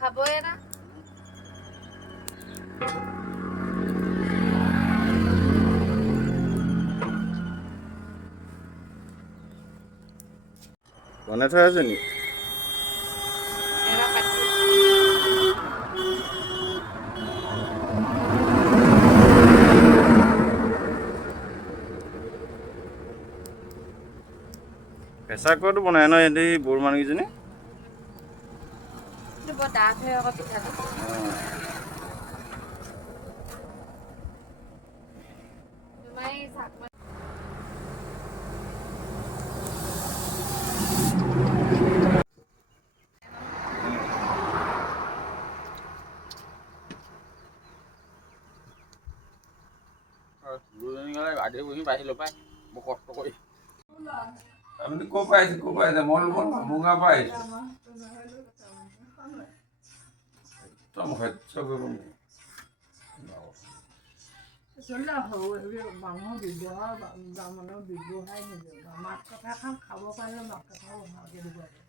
খাবই না বনাই থৈ আছে নি প্ৰেছাৰ কুকাৰটো বনাই ন সিহঁতি বড়ো মানুহকেইজনী বৰ ডাঠ হয় আকৌ পিঠাটো আধি বহি বাঢ়িলো পাই বৰ কষ্ট কৰি আপুনি ক'ৰ পৰা আহিছে মই ভামুঙাৰ পৰা আহিছোঁ একদম সহ্য কৰিব মানুহৰ ব্যৱহাৰ মানুহৰ ব্যৱসায় মাত কথা খাব পাৰিলে মাত কথাও ভালকৈ দিব